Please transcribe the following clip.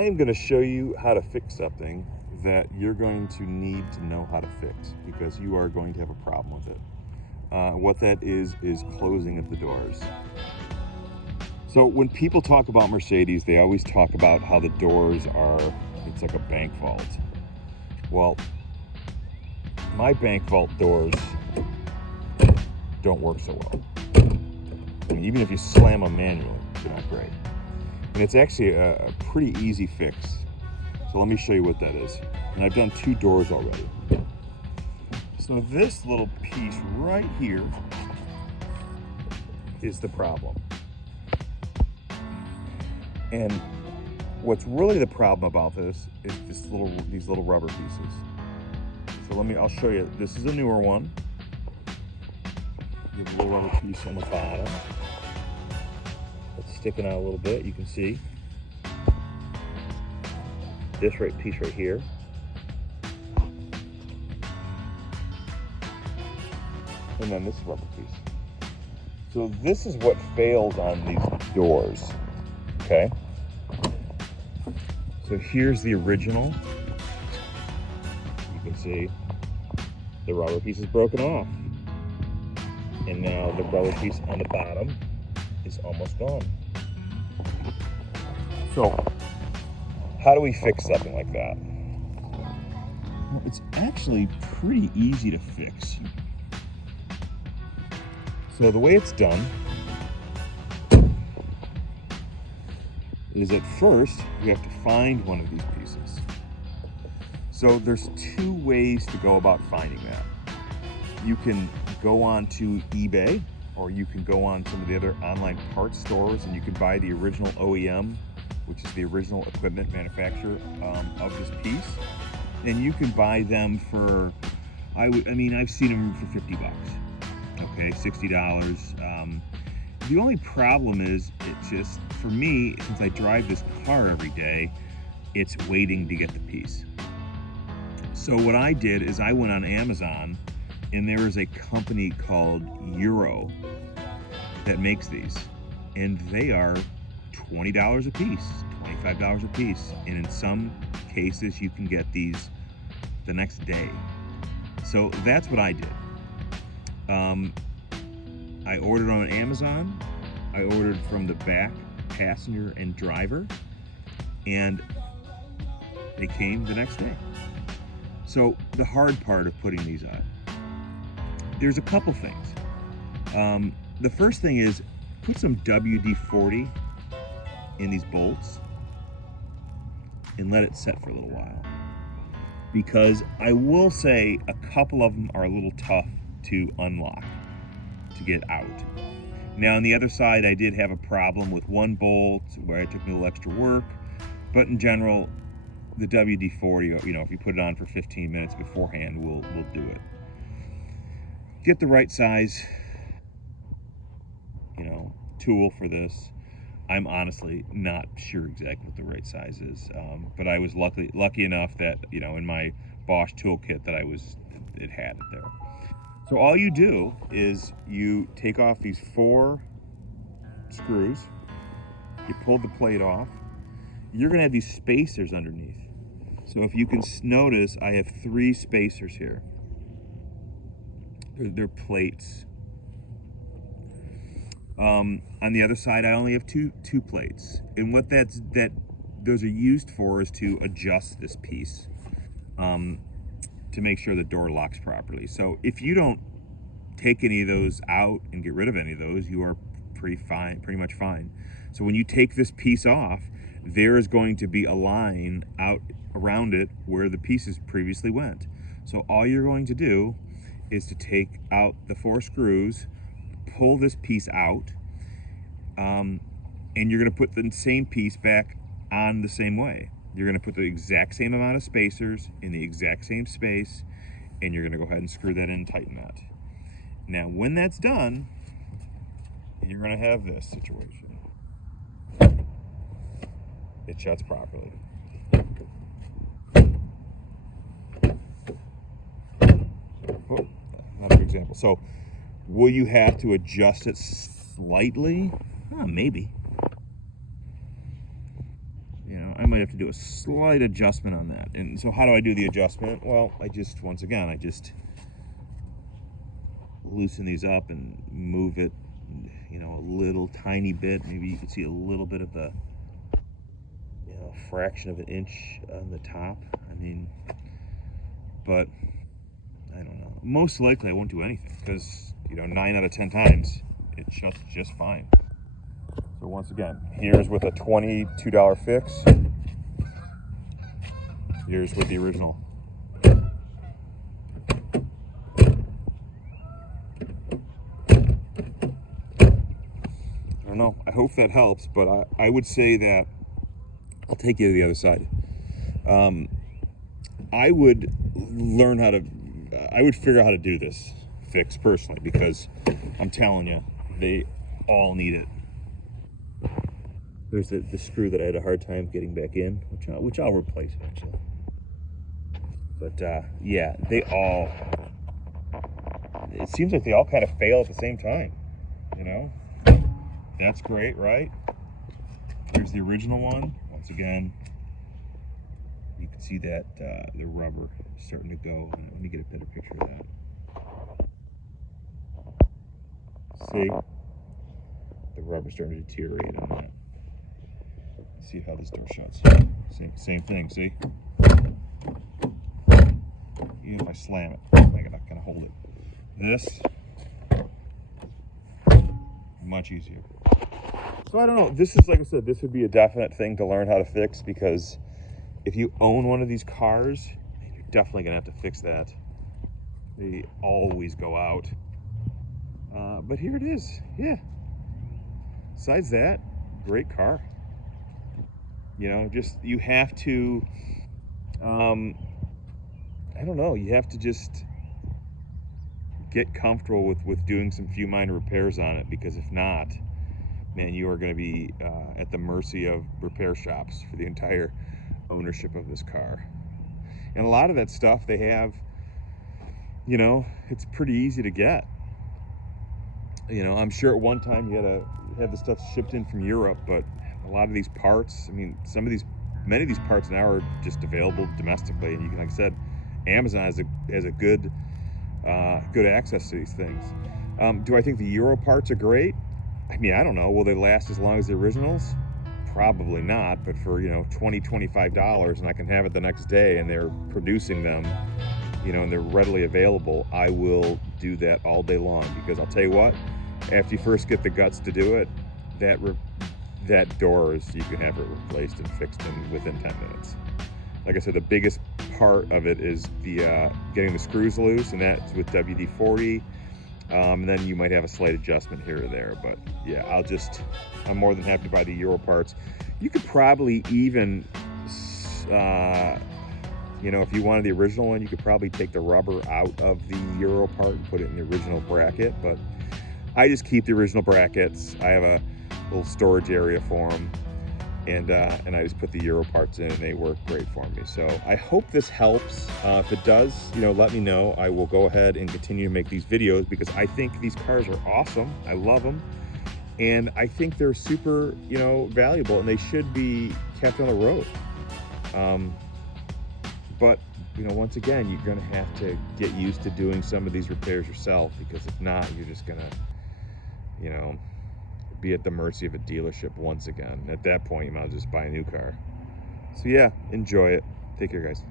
I am going to show you how to fix something that you're going to need to know how to fix because you are going to have a problem with it. What that is closing of the doors. So when people talk about Mercedes, they always talk about how the doors are, it's like a bank vault. Well, my bank vault doors don't work so well. I mean, even if you slam them manually, they're not great. And it's actually a pretty easy fix. So let me show you what that is. And I've done 2 doors already. So this little piece right here is the problem. And what's really the problem about this is these little rubber pieces. So I'll show you. This is a newer one. You have a little rubber piece on the bottom. It's sticking out a little bit, you can see. This piece right here. And then this rubber piece. So this is what fails on these doors, okay? So here's the original. You can see the rubber piece is broken off. And now the rubber piece on the bottom is almost gone. So how do we fix something like that? Well, it's actually pretty easy to fix. So the way it's done is at first you have to find one of these pieces. So there's 2 ways to go about finding that. You can go on to eBay, or you can go on some of the other online parts stores and you can buy the original OEM, which is the original equipment manufacturer of this piece. And you can buy them for, I've seen them for 50 bucks. Okay, $60. The only problem is, it's just, for me, since I drive this car every day, it's waiting to get the piece. So what I did is I went on Amazon, and there is a company called Euro that makes these. And they are $20 a piece, $25 a piece. And in some cases, you can get these the next day. So that's what I did. I ordered on Amazon. I ordered from the back passenger and driver, and they came the next day. So the hard part of putting these on, there's a couple things. The first thing is put some WD-40 in these bolts and let it set for a little while. Because I will say a couple of them are a little tough to unlock, to get out. Now on the other side, I did have a problem with one bolt where it took me a little extra work, but in general, the WD-40, if you put it on for 15 minutes beforehand, will do it. Get the right size, tool for this. I'm honestly not sure exactly what the right size is, but I was lucky enough that, in my Bosch toolkit that it had it there. So all you do is you take off these 4 screws, you pull the plate off, you're gonna have these spacers underneath. So if you can notice, I have 3 spacers here. They're plates. On the other side, I only have two plates. And what those are used for is to adjust this piece. To make sure the door locks properly. So if you don't take any of those out and get rid of any of those, you are pretty much fine. So when you take this piece off, there is going to be a line out around it where the pieces previously went. So all you're going to do is to take out the 4 screws, pull this piece out, and you're going to put the same piece back on the same way. You're going to put the exact same amount of spacers in the exact same space, and you're going to go ahead and screw that in and tighten that. Now, when that's done, you're going to have this situation. It shuts properly. Oh, another example. So, will you have to adjust it slightly? Maybe. I might probably have to do a slight adjustment on that. And so how do I do the adjustment? Well, once again, I just loosen these up and move it, a little tiny bit. Maybe you can see a little bit of the, a fraction of an inch on the top. But I don't know. Most likely I won't do anything because, 9 out of 10 times it shuts just fine. So once again, here's with a $22 fix. Here's with the original. I don't know. I hope that helps, but I would say that I'll take you to the other side. I would figure out how to do this fix personally, because I'm telling you, they all need it. There's the screw that I had a hard time getting back in, which I'll replace eventually. But yeah, it seems like they all kind of fail at the same time, That's great, right? Here's the original one. Once again, you can see that the rubber is starting to go. Let me get a better picture of that. See? The rubber's starting to deteriorate on that. See how this door shuts. Same thing, see? Even if I slam it, I'm not gonna hold it. This, much easier. So I don't know, this is, like I said, this would be a definite thing to learn how to fix, because if you own one of these cars, you're definitely gonna have to fix that. They always go out. But here it is, yeah. Besides that, great car. Just, you have to, I don't know, you have to just get comfortable with doing some few minor repairs on it, because if not, man, you are going to be at the mercy of repair shops for the entire ownership of this car. And a lot of that stuff they have, it's pretty easy to get. I'm sure at one time you had to have the stuff shipped in from Europe, but a lot of these parts, many of these parts now are just available domestically, and you can, like I said, Amazon has a good access to these things. Do I think the Euro parts are great? I don't know. Will they last as long as the originals? Probably not, but for, $20, $25, and I can have it the next day, and they're producing them, and they're readily available, I will do that all day long, because I'll tell you what, after you first get the guts to do it, that door you can have it replaced and fixed within 10 minutes. Like I said, the biggest part of it is the getting the screws loose, and that's with WD-40. And then you might have a slight adjustment here or there, but yeah, I'm more than happy to buy the Euro parts. You could probably even, if you wanted the original one, you could probably take the rubber out of the Euro part and put it in the original bracket, but I just keep the original brackets. I have a little storage area for them, and I just put the Euro parts in, and they work great for me. So I hope this helps. If it does, let me know. I will go ahead and continue to make these videos, because I think these cars are awesome. I love them, and I think they're super, valuable, and they should be kept on the road. But once again, you're gonna have to get used to doing some of these repairs yourself, because if not, you're just gonna, be at the mercy of a dealership once again. At that point, you might as well just buy a new car. So yeah, enjoy it. Take care, guys.